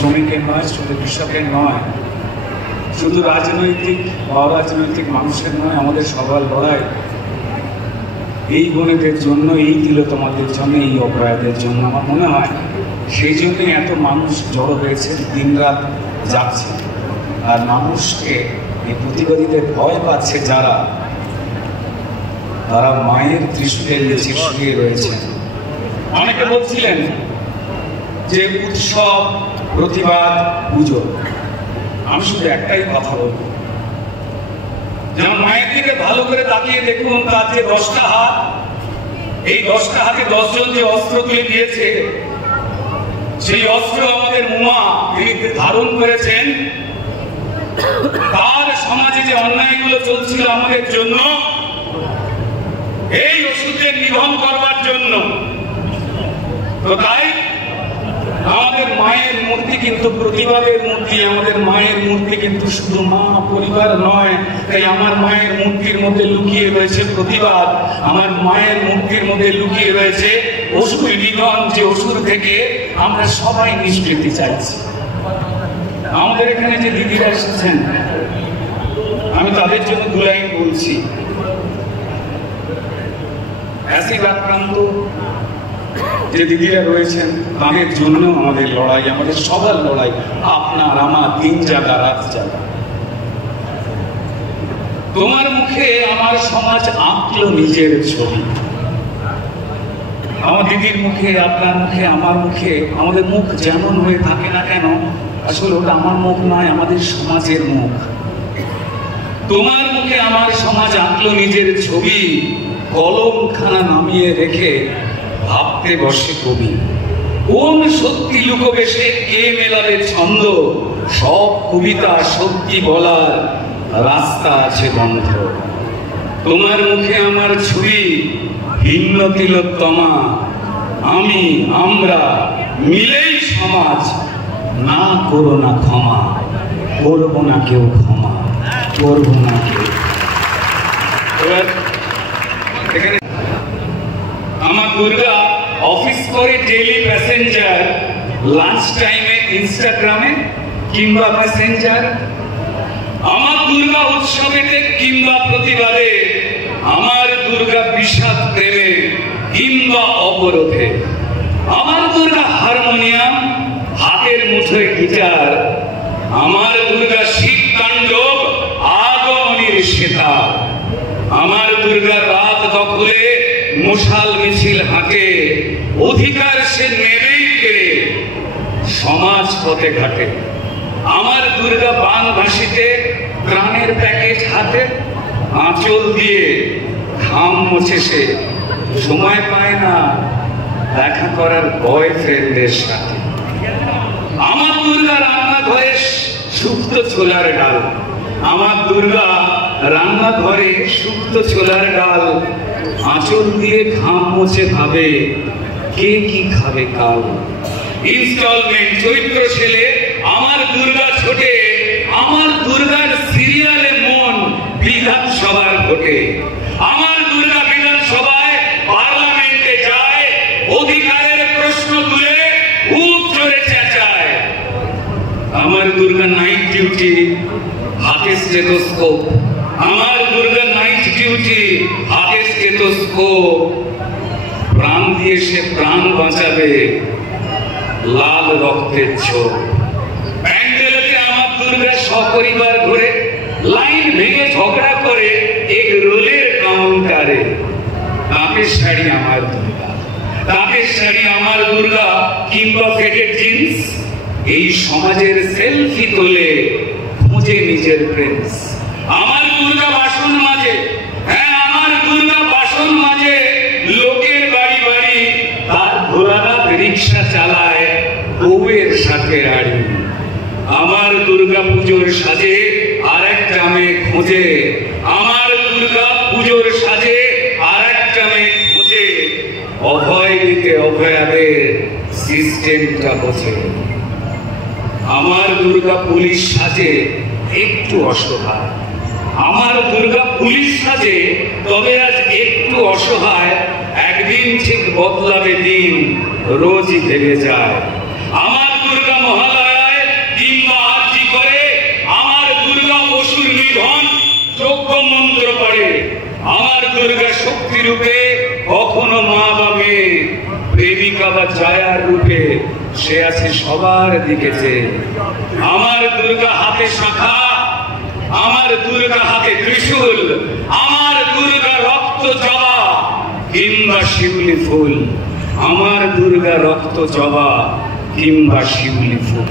শ্রমিকের নয়, শুধু কৃষকের নয়, শুধু রাজনৈতিক অরাজনৈতিক মানুষের নয়, আমাদের সবার লড়াই এই বোনেদের জন্য, এই তিলোত্তমাদের জন্য, এই অপরাধের জন্য। আমার মনে হয় সেই জন্যই এত মানুষ জড়ো হয়েছে, দিনরাত যাচ্ছে। আর মানুষকে এই প্রতিবাদীদের ভয় পাচ্ছে যারা, তারা মায়ের ত্রিশূলের নিচে শুয়ে রয়েছে। অনেকে বলছিলেন যে উৎসব, প্রতিবাদ, পুজো। আমি শুধু একটাই কথা বলবো, যেমন মায়ের দিকে ভালো করে তাকিয়ে দেখুন, তার যে 10টা হাত, এই 10টা হাতে 10 জন যে অস্ত্র তুলে দিয়েছে, সেই অস্ত্র আমাদের উমা তিনি ধারণ করেছেন। তার সমাজে যে অন্যায়গুলো চলছিল আমাদের জন্য, এই ওষুধের নিধন করবার জন্য। তো তাই আমাদের মায়ের মূর্তি কিন্তু প্রতিবাদের মূর্তি, আমাদের মায়ের মূর্তি কিন্তু শুধু মা পরিবার নয়। তাই আমার মায়ের মূর্তির মধ্যে লুকিয়ে রয়েছে প্রতিবাদ, আমার মায়ের মূর্তির মধ্যে লুকিয়ে রয়েছে ওষুধ নিধন, যে ওষুধ থেকে আমরা সবাই নিষ্কৃতি চাইছি। আমাদের এখানে যে দিদিরা এসেছেন, আমি তাদের জন্য 2 লাইন বলছি। অ্যাসিড আক্রান্ত যে দিদিরা রয়েছেন, তাদের জন্য আমাদের লড়াই, আমাদের সবার লড়াই, আপনার আমার, দিন জাগা রাত জাগা। তোমার মুখে আমার সমাজ আঁকলো নিজের ছবি। আমার দিদির মুখে, আপনার মুখে, আমার মুখে, আমাদের মুখ যেমন হয়ে থাকে না কেন, আসলে ওটা আমার মুখ নয়, আমাদের সমাজের মুখ। তোমার মুখে আমার সমাজ আঁকলো নিজের ছবি, কলমখানা নামিয়ে রেখে ভাবতে বসে কবি। কোন সত্যি লুকোবে সে, কে মেলাবে ছন্দ, সব কবিতা সত্যি বলার রাস্তা আছে বন্ধ। তোমার মুখে আমার ছবি, ভিন্ন তিলোত্তমা, আমি আমরা মিলেই সমাজ, না করো না ক্ষমা, করবো না কেউ ক্ষমা, করবো না কেউ। এবার এখানে আমার দুর্গা অফিস করে ডেইলি প্যাসেঞ্জার, লাঞ্চ টাইমে ইনস্টাগ্রামে কিংবা মেসেঞ্জার। আমার দুর্গা উৎসবেতে কিংবা প্রতিবাদে, আমার দুর্গা বিষাদ প্রেমে কিংবা অবরোধে। আমার দুর্গা হারমোনিয়াম, হাতের মুঠোয় গিটার। আমার দুর্গা শীত তাণ্ডব, আগমনের সেতার। আমার দুর্গা রাত দখলে মশাল মিছিল হাঁকে, অধিকার সে নেবেই কেড়ে সমাজ পথে ঘাটে। আমার দুর্গা বান ভাসিতে, প্রাণের প্যাকেট হাতে, আঁচল দিয়ে ঘাম মোছে সে, সময় পায় না দেখা করার বয়ফ্রেন্ডের সাথে। আমার দুর্গা রান্নাঘরে শুক্তো ছোলার ডাল। আমার দুর্গা রান্নাঘরে শুক্তো ছোলার ডাল, আঁচল দিয়ে ঘাম মুছে ভাবে কে কি খাবে কাল। ইনস্টলমেন্ট চরিত্র ছেলে আমার দুর্গা ছোটে, আমার দুর্গার সিরিয়ালে মন বিধানসভার ভোটে। আমার দুর্গা বিধানসভায় পার্লামেন্টে যায়, অধিকারের প্রশ্ন তুলে খুব জোরে চেঁচায়। আমার দুর্গা নাইট ডিউটি, হাতে স্টেথোস্কোপ। আমার দুর্গা নাইট ডিউটি, হাতে স্টেথোস্কোপ। প্রাণ দিয়ে সে প্রাণ বাঁচাবে, লাল রক্তের ছোপ। প্যান্ডেলেতে আমার দুর্গা সপরিবার ঘুরে, লাইন ভেঙে ঝগড়া করে এক রোলের কাউন্টারে। তাঁতের শাড়ি আমার দুর্গা, তাঁতের শাড়ি আমার দুর্গা কিংবা ফেটেড জিন্স। এই সমাজের সেলফি তোলে, খুঁজে নিজের প্রিন্স। আমার দুর্গা বাসন মাজে, হ্যাঁ আমার দুর্গা বাসন মাজে, লোকের বাড়ি বাড়ি তার ঘোড়ারাত রিক্সা চালায়, বউয়ের সাথে রাড়ি। আমার দুর্গা পুজোর সাজে আর একটা মেয়ে খোঁজে, আমার দুর্গা পুজোর সাজে আর একটা মেয়ে খোঁজে। অভয় দিতে অভয়াদের সিস্টেমটা বোঝে। আমার দুর্গা পুলিশ সাজে একটু অসহায়, আমার দুর্গা পুলিশ সাজে তবে আজ একটু অসহায়। একদিন ঠিক বদলাবে দিন, রোজই ভেবে যায়। আমার দুর্গা মহালয়ায় আমার দুর্গা শক্তি রূপে, কখনো মা বাবে প্রেমিকা বা ছায়ার রূপে সে আছে সবার দিকে যে। আমার দুর্গা হাতে শাখা, আমার দুর্গা হাতে ত্রিশূল, আমার দুর্গা রক্ত জবা কিংবা শিউলি ফুল, আমার দুর্গা রক্ত জবা কিংবা শিউলি ফুল।